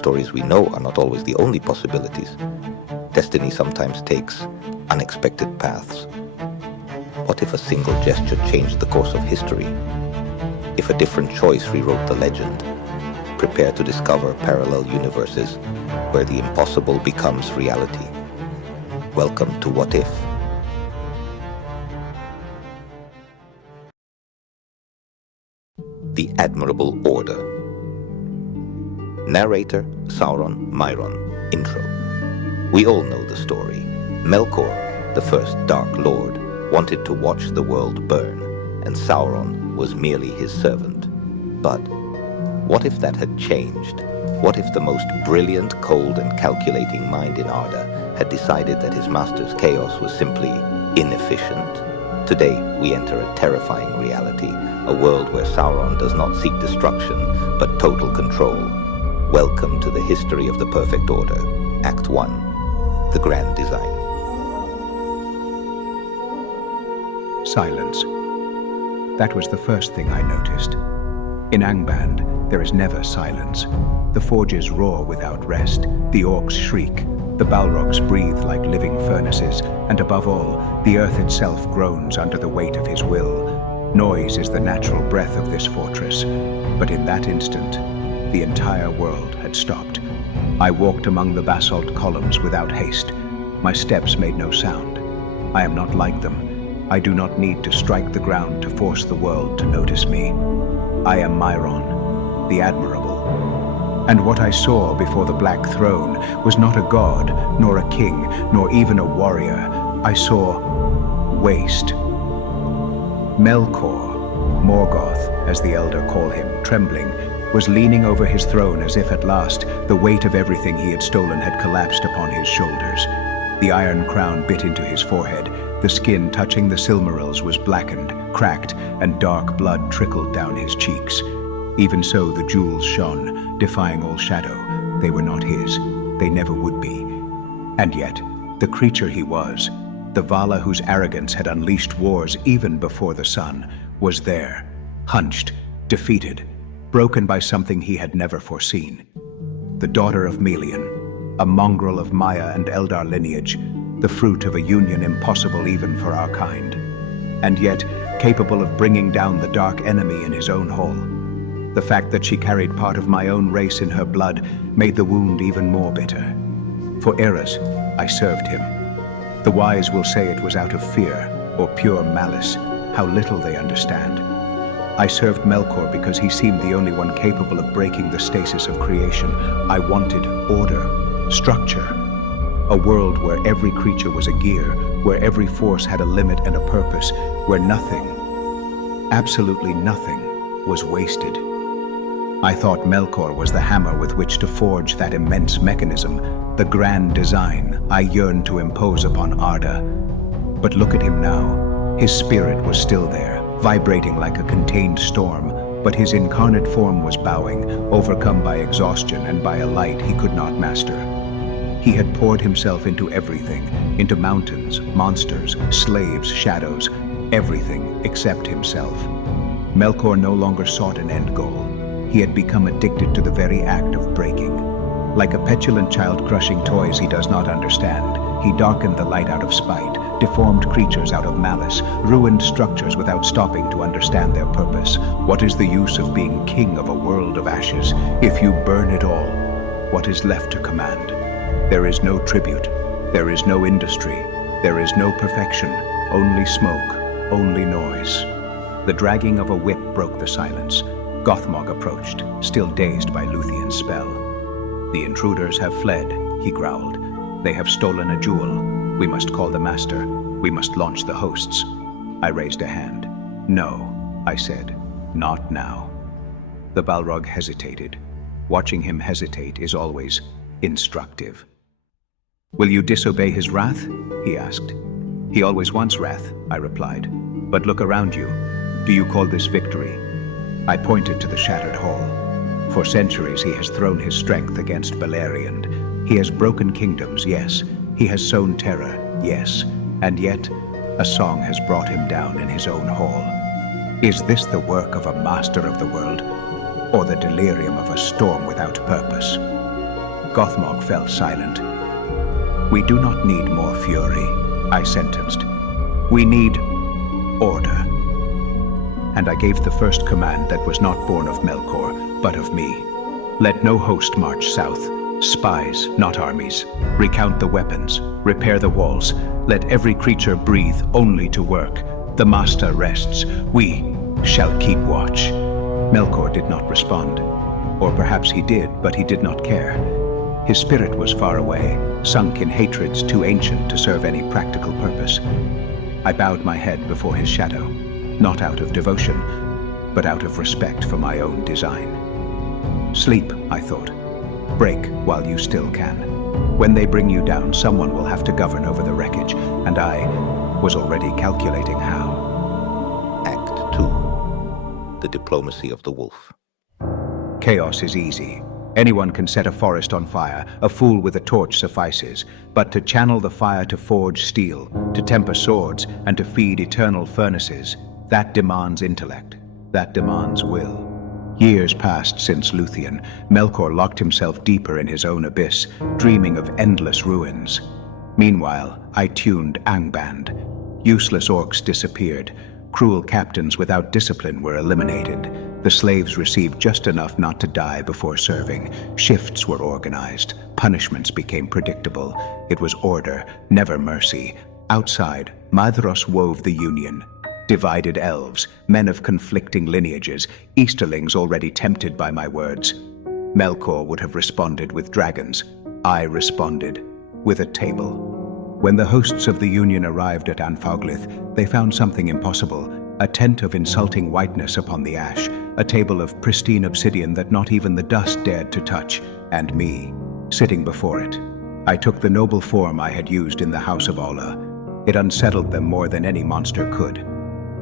stories we know are not always the only possibilities. Destiny sometimes takes unexpected paths. What if a single gesture changed the course of history? If a different choice rewrote the legend? Prepare to discover parallel universes where the impossible becomes reality. Welcome to What If? The Admirable Order. Narrator Sauron Myron. Intro. We all know the story. Melkor, the first Dark Lord, wanted to watch the world burn, and Sauron was merely his servant. But what if that had changed? What if the most brilliant, cold, and calculating mind in Arda had decided that his master's chaos was simply inefficient? Today, we enter a terrifying reality, a world where Sauron does not seek destruction, but total control. Welcome to the history of the Perfect Order, Act 1, The Grand Design. Silence. That was the first thing I noticed. In Angband, there is never silence. The forges roar without rest, the orcs shriek, the Balrogs breathe like living furnaces, and above all, the earth itself groans under the weight of his will. Noise is the natural breath of this fortress, but in that instant, the entire world had stopped. I walked among the basalt columns without haste. My steps made no sound. I am not like them. I do not need to strike the ground to force the world to notice me. I am Myron, the Admirable. And what I saw before the Black Throne was not a god, nor a king, nor even a warrior. I saw waste. Melkor, Morgoth, as the Elder call him, trembling, was leaning over his throne as if at last the weight of everything he had stolen had collapsed upon his shoulders. The iron crown bit into his forehead. The skin touching the Silmarils was blackened, cracked, and dark blood trickled down his cheeks. Even so, the jewels shone, defying all shadow. They were not his. They never would be. And yet, the creature he was, the Vala whose arrogance had unleashed wars even before the sun, was there, hunched, defeated, broken by something he had never foreseen. The daughter of Melian, a mongrel of Maya and Eldar lineage, the fruit of a union impossible even for our kind, and yet capable of bringing down the dark enemy in his own hall. The fact that she carried part of my own race in her blood made the wound even more bitter. For Eris, I served him. The wise will say it was out of fear or pure malice. How little they understand. I served Melkor because he seemed the only one capable of breaking the stasis of creation. I wanted order, structure, a world where every creature was a gear, where every force had a limit and a purpose, where nothing, absolutely nothing, was wasted. I thought Melkor was the hammer with which to forge that immense mechanism, the grand design I yearned to impose upon Arda. But look at him now. His spirit was still there, vibrating like a contained storm, but his incarnate form was bowing, overcome by exhaustion and by a light he could not master. He had poured himself into everything, into mountains, monsters, slaves, shadows, everything except himself. Melkor no longer sought an end goal. He had become addicted to the very act of breaking. Like a petulant child crushing toys he does not understand, he darkened the light out of spite, deformed creatures out of malice, ruined structures without stopping to understand their purpose. What is the use of being king of a world of ashes if you burn it all? What is left to command? There is no tribute, there is no industry, there is no perfection, only smoke, only noise. The dragging of a whip broke the silence. Gothmog approached, still dazed by Luthien's spell. The intruders have fled, he growled. They have stolen a jewel. We must call the master. We must launch the hosts. I raised a hand. No, I said, not now. The Balrog hesitated. Watching him hesitate is always instructive. Will you disobey his wrath? He asked. He always wants wrath, I replied. But look around you. Do you call this victory? I pointed to the shattered hall. For centuries he has thrown his strength against Beleriand. He has broken kingdoms, yes. He has sown terror, yes. And yet, a song has brought him down in his own hall. Is this the work of a master of the world, or the delirium of a storm without purpose? Gothmog fell silent. "We do not need more fury," I sentenced. "We need order." And I gave the first command that was not born of Melkor, but of me. "Let no host march south. Spies, not armies. Recount the weapons. Repair the walls. Let every creature breathe only to work. The master rests. We shall keep watch." Melkor did not respond. Or perhaps he did, but he did not care. His spirit was far away, sunk in hatreds too ancient to serve any practical purpose. I bowed my head before his shadow, not out of devotion, but out of respect for my own design. "Sleep," I thought. "Break while you still can. When they bring you down, someone will have to govern over the wreckage, and I was already calculating how." Act 2. The Diplomacy of the Wolf. Chaos is easy. Anyone can set a forest on fire. A fool with a torch suffices. But to channel the fire to forge steel, to temper swords, and to feed eternal furnaces, that demands intellect. That demands will. Years passed since Luthien. Melkor locked himself deeper in his own abyss, dreaming of endless ruins. Meanwhile, I tuned Angband. Useless orcs disappeared. Cruel captains without discipline were eliminated. The slaves received just enough not to die before serving. Shifts were organized. Punishments became predictable. It was order, never mercy. Outside, Madros wove the Union. Divided elves, men of conflicting lineages, Easterlings already tempted by my words. Melkor would have responded with dragons. I responded with a table. When the hosts of the Union arrived at Anfaglith, they found something impossible. A tent of insulting whiteness upon the ash, a table of pristine obsidian that not even the dust dared to touch, and me, sitting before it. I took the noble form I had used in the House of Ola. It unsettled them more than any monster could.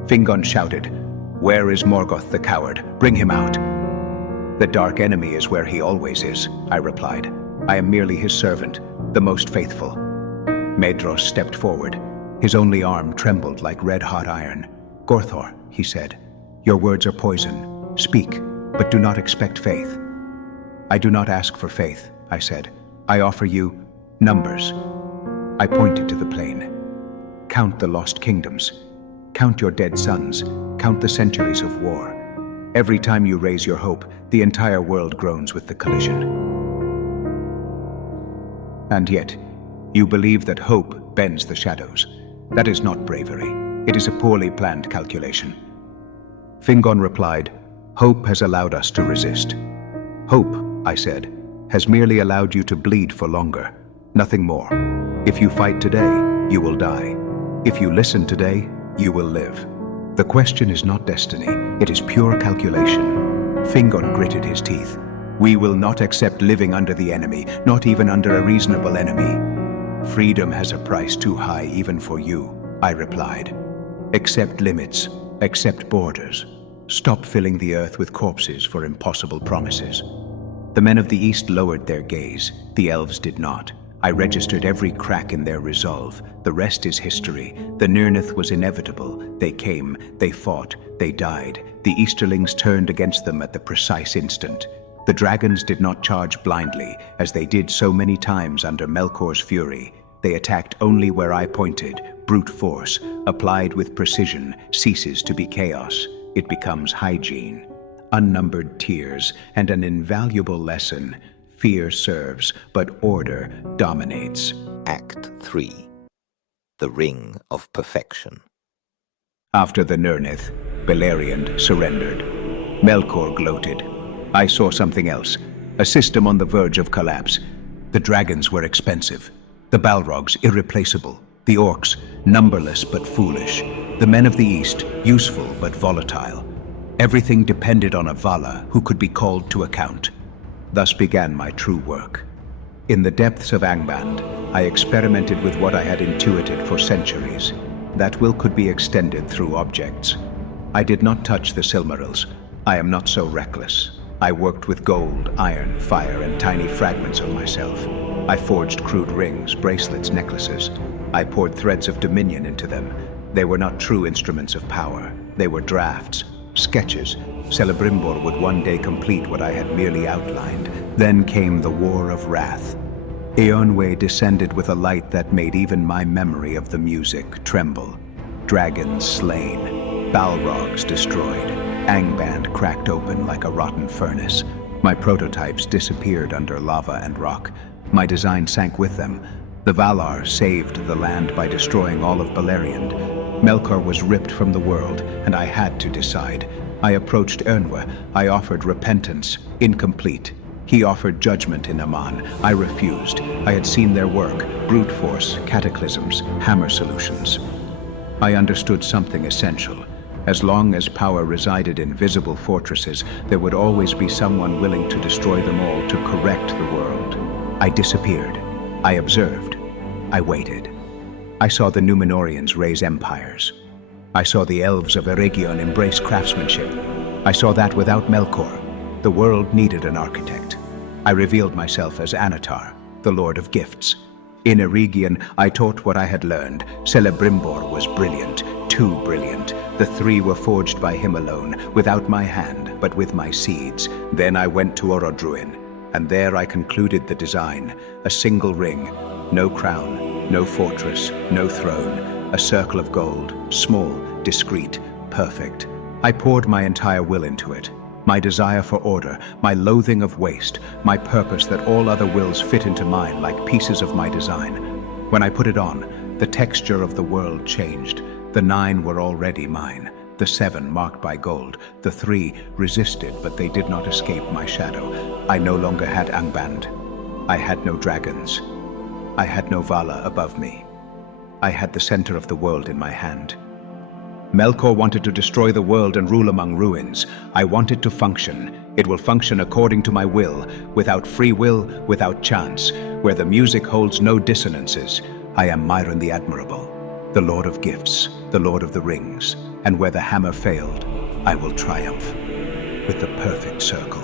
Fingon shouted, "Where is Morgoth the coward? Bring him out." "The dark enemy is where he always is," I replied. "I am merely his servant, the most faithful." Medros stepped forward. His only arm trembled like red-hot iron. "Gorthor," he said, "your words are poison. Speak, but do not expect faith." "I do not ask for faith," I said. "I offer you numbers." I pointed to the plain. "Count the lost kingdoms. Count your dead sons. Count the centuries of war. Every time you raise your hope, the entire world groans with the collision. And yet, you believe that hope bends the shadows. That is not bravery. It is a poorly planned calculation." Fingon replied, "Hope has allowed us to resist." "Hope," I said, "has merely allowed you to bleed for longer. Nothing more. If you fight today, you will die. If you listen today, you will live. The question is not destiny, it is pure calculation." Fingon gritted his teeth. "We will not accept living under the enemy, not even under a reasonable enemy." "Freedom has a price too high even for you," I replied. "Accept limits, accept borders. Stop filling the earth with corpses for impossible promises." The men of the East lowered their gaze. The elves did not. I registered every crack in their resolve. The rest is history. The Nirnaeth was inevitable. They came, they fought, they died. The Easterlings turned against them at the precise instant. The dragons did not charge blindly, as they did so many times under Melkor's fury. They attacked only where I pointed. Brute force, applied with precision, ceases to be chaos. It becomes hygiene. Unnumbered tears and an invaluable lesson. Fear serves, but order dominates. Act 3. The Ring of Perfection. After the Nirnaeth, Beleriand surrendered. Melkor gloated. I saw something else. A system on the verge of collapse. The dragons were expensive. The Balrogs irreplaceable. The orcs numberless but foolish. The men of the East useful but volatile. Everything depended on a Vala who could be called to account. Thus began my true work. In the depths of Angband, I experimented with what I had intuited for centuries. That will could be extended through objects. I did not touch the Silmarils. I am not so reckless. I worked with gold, iron, fire, and tiny fragments of myself. I forged crude rings, bracelets, necklaces. I poured threads of dominion into them. They were not true instruments of power. They were drafts, sketches. Celebrimbor would one day complete what I had merely outlined. Then came the War of Wrath. Eönwë descended with a light that made even my memory of the music tremble. Dragons slain, Balrogs destroyed, Angband cracked open like a rotten furnace. My prototypes disappeared under lava and rock. My design sank with them. The Valar saved the land by destroying all of Beleriand. Melkor was ripped from the world, and I had to decide. I approached Eönwë. I offered repentance, incomplete. He offered judgment in Aman. I refused. I had seen their work, brute force, cataclysms, hammer solutions. I understood something essential. As long as power resided in visible fortresses, there would always be someone willing to destroy them all to correct the world. I disappeared. I observed. I waited. I saw the Númenóreans raise empires. I saw the elves of Eregion embrace craftsmanship. I saw that without Melkor, the world needed an architect. I revealed myself as Anatar, the Lord of Gifts. In Eregion, I taught what I had learned. Celebrimbor was brilliant, too brilliant. The three were forged by him alone, without my hand, but with my seeds. Then I went to Orodruin, and there I concluded the design. A single ring, no crown, no fortress, no throne. A circle of gold, small, discreet, perfect. I poured my entire will into it. My desire for order, my loathing of waste, my purpose that all other wills fit into mine like pieces of my design. When I put it on, the texture of the world changed. The 9 were already mine. The 7 marked by gold. The 3 resisted, but they did not escape my shadow. I no longer had Angband. I had no dragons. I had no Vala above me. I had the center of the world in my hand. Melkor wanted to destroy the world and rule among ruins. I want it to function. It will function according to my will, without free will, without chance, where the music holds no dissonances. I am Mairon the Admirable, the Lord of Gifts, the Lord of the Rings, and where the hammer failed, I will triumph with the perfect circle.